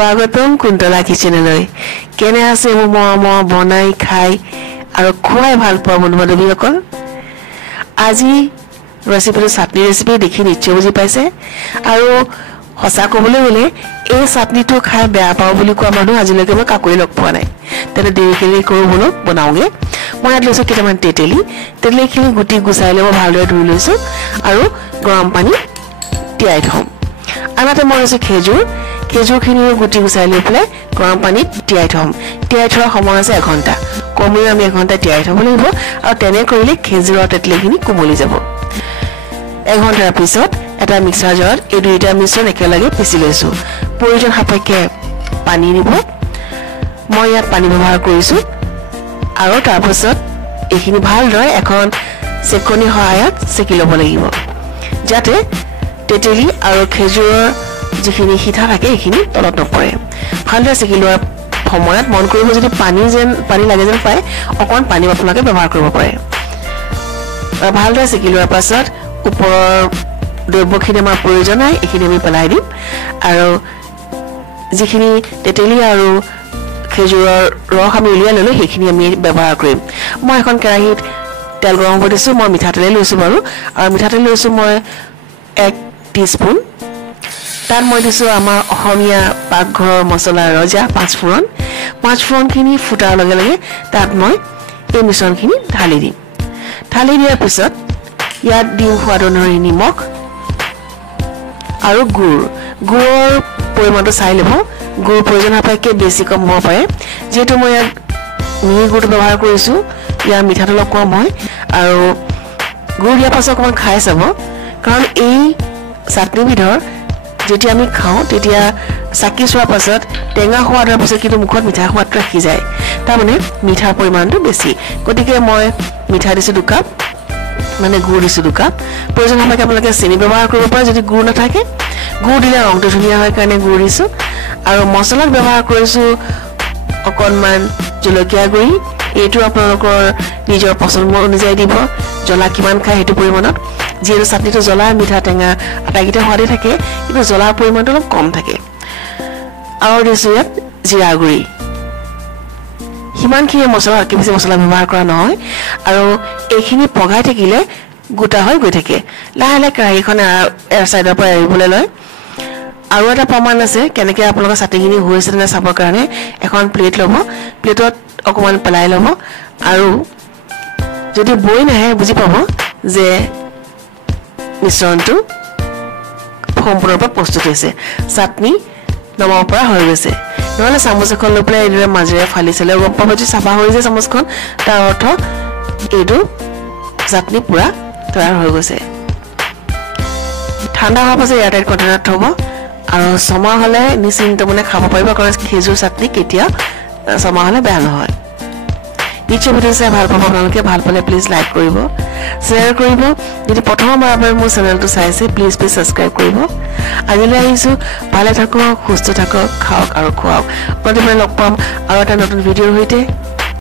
স্বাগতম কুন্তলা কিচেনলৈ কেনে আছে মই বনাই খাই আৰু খুৱাই ভাল পোৱা বন্ধু-বান্ধৱীসকল আজি ৰেচিপিটো চাটনি ৰেচিপি দেখি নিশ্চয় বুজি পাইছে আৰু হসা কবলৈ গলে এই চাটনিটো খাই বেয়া পাও বুলি কোৱা মানুহ আজিলৈকে মই কাকৰি লগ পোৱা নাই তেনে দেৰিকৈ কৰো বলো বনাওগে মই ইয়াত লৈছো কেইটামান তেতেলিখিনি গুটি গুচাই লব ভালদৰে ধুই লৈছো আৰু গৰম পানী তিয়াই থম আনহাতে মই লৈছো খেজুৰখিনি গুটি গুচাই লৈ পেলাই গৰম পানীত তিয়াই থম তিয়াই থোৱাৰ সময় আছে 1 ঘণ্টা কমেও আমি 1 ঘণ্টা তিয়াই থব লাগিব আৰু তেনে কৰিলে খেজুৰৰ তেতেলিখিনি কোমলি যাব 1 ঘণ্টাৰ পিছত এটা মিক্সাৰ জাৰত এই দুইটা মিশ্ৰণ একেলগে পিছি লৈছো প্ৰয়োজন সাপেক্ষে পানী দিব মই ইয়াত পানী ব্যৱহাৰ কৰিছো আৰু তাৰ পিছত এইখিনি ভালদৰে এখন চেকনি সহায়ত চেকি ল'ব লাগিব যাতে তেতেলি আৰু খেজুৰৰ যিখিনি হিঠা থাকে এইখিনি তলত নপৰে ভালদৰে চেকি লোৱাৰ সময়ত মন কৰিব যদি পানী লাগে যেন পায় অকণ পানী আপোনালোকে ব্যৱহাৰ কৰিব পাৰে ভালদৰে চেকি লোৱাৰ পাছত ওপৰৰ দ্ৰব্যখিনি আমাৰ প্ৰয়োজন নাই এইখিনি আমি পেলাই দিম আৰু যিখিনি তেতেলি আৰু খেজুৰৰ ৰস আমি উলিয়াই ললো সেইখিনি আমি ব্যৱহাৰ কৰিম মই এখন কেৰাহীত তেল গৰম কৰি দিছো মই মিঠাতেল লৈছো বাৰু আৰু মিঠাতেল লৈছো মই 1 টিস্পুন তাত মই দিছো আমাৰ অসমীয়া পাকঘৰৰ মছলা ৰজা 5 ফোৰণখিনি ফুটাৰ লগে লগে তাত মই এই মিশ্ৰণখিনি ঢালি দিম ঢালি দিয়াৰ পিছত ইয়াত দিম সোৱাদ অনুসৰি নিমখ আৰু গুড়ৰ পৰিমাণটো চাই ল'ব গুড় প্ৰয়োজন সাপেক্ষে বেছি কম হ'ব পাৰে যেহেতু মই ইয়াত মিহি গুড় ব্যৱহাৰ কৰিছো ইয়াৰ মিঠাটো অলপ কম হয় আৰু গুড় দিয়াৰ পাছত অকণমান খাই চাব কাৰণ এই চাটনিবিধৰ যেতিয়া আমি খাওঁ তেতিয়া চাকি চোৱাৰ পাছত টেঙা সোৱাদৰ পাছত কিন্তু মুখত মিঠা সোৱাদটো ৰাখি যায় তাৰমানে মিঠাৰ পৰিমাণটো বেছি গতিকে মই মিঠা দিছো 2 কাপ মানে গুড় দিছো 2 কাপ প্ৰয়োজন সাপেক্ষে আপোনালোকে চেনি ব্যৱহাৰ কৰিব পাৰে যদি গুড় নাথাকে গুড় দিলে ৰংটো ধুনীয়া হয় কাৰণে গুড় দিছো আৰু মছলাত ব্যৱহাৰ কৰিছো অকণমান জলকীয়া গুড়ি এইটো আপোনালোকৰ নিজৰ পছন্দ অনুযায়ী দিব জ্বলা কিমান খায় সেইটো পৰিমাণত যিহেতু চাটনিটো জ্বলা মিঠা টেঙা আটাইকেইটা সোৱাদে থাকে কিন্তু জ্বলাৰ পৰিমাণটো অলপ কম থাকে আৰু দিছো ইয়াত জিৰা গুড়ি সিমানখিনি মছলা বেছি মছলা ব্যৱহাৰ কৰা নহয় আৰু এইখিনি পগাই থাকিলে গোটা হৈ গৈ থাকে লাহে লাহে কেৰাহীখন এৰ সাইডৰ পৰা এৰিবলৈ লয় আৰু এটা প্ৰমাণ আছে কেনেকৈ আপোনালোকৰ চাটনিখিনি হৈছে নে চাবৰ কাৰণে এখন প্লেট ল'ব প্লেটত অকণমান পেলাই ল'ব আৰু যদি বৈ নাহে বুজি পাব যে মিশ্ৰণটো সম্পূৰ্ণৰূপে প্ৰস্তুত হৈছে চাটনি নমাব পৰা হৈ গৈছে নহলে চামুচ এখন লৈ পেলাই এইদৰে মাজেৰে ফালি চালে গম পাব যে চাফা হৈ যায় চামুচখন তাৰ অৰ্থ এইটো চাটনি পুৰা তৈয়াৰ হৈ গৈছে ঠাণ্ডা হোৱাৰ পাছত এয়াৰটাইট কণ্টেইনাৰত থ'ব আৰু ছমাহ হ'লে নিশ্চিন্ত মনে খাব পাৰিব কাৰণ খেজুৰ চাটনি কেতিয়া ছমাহ হ'লে বেয়া নহয় নিশ্চয় ভিডিঅ' চাই ভাল পাব আপোনালোকে ভাল পালে প্লিজ লাইক কৰিব শ্বেয়াৰ কৰিব যদি প্ৰথমবাৰ আপোনাৰ মোৰ চেনেলটো চাইছে প্লিজ ছাবস্ক্ৰাইব কৰিব আজিলৈ আহিছোঁ ভালে থাকক সুস্থ থাকক খাওক আৰু খুৱাওক প্ৰতিবাৰে লগ পাম আৰু এটা নতুন ভিডিঅ'ৰ সৈতে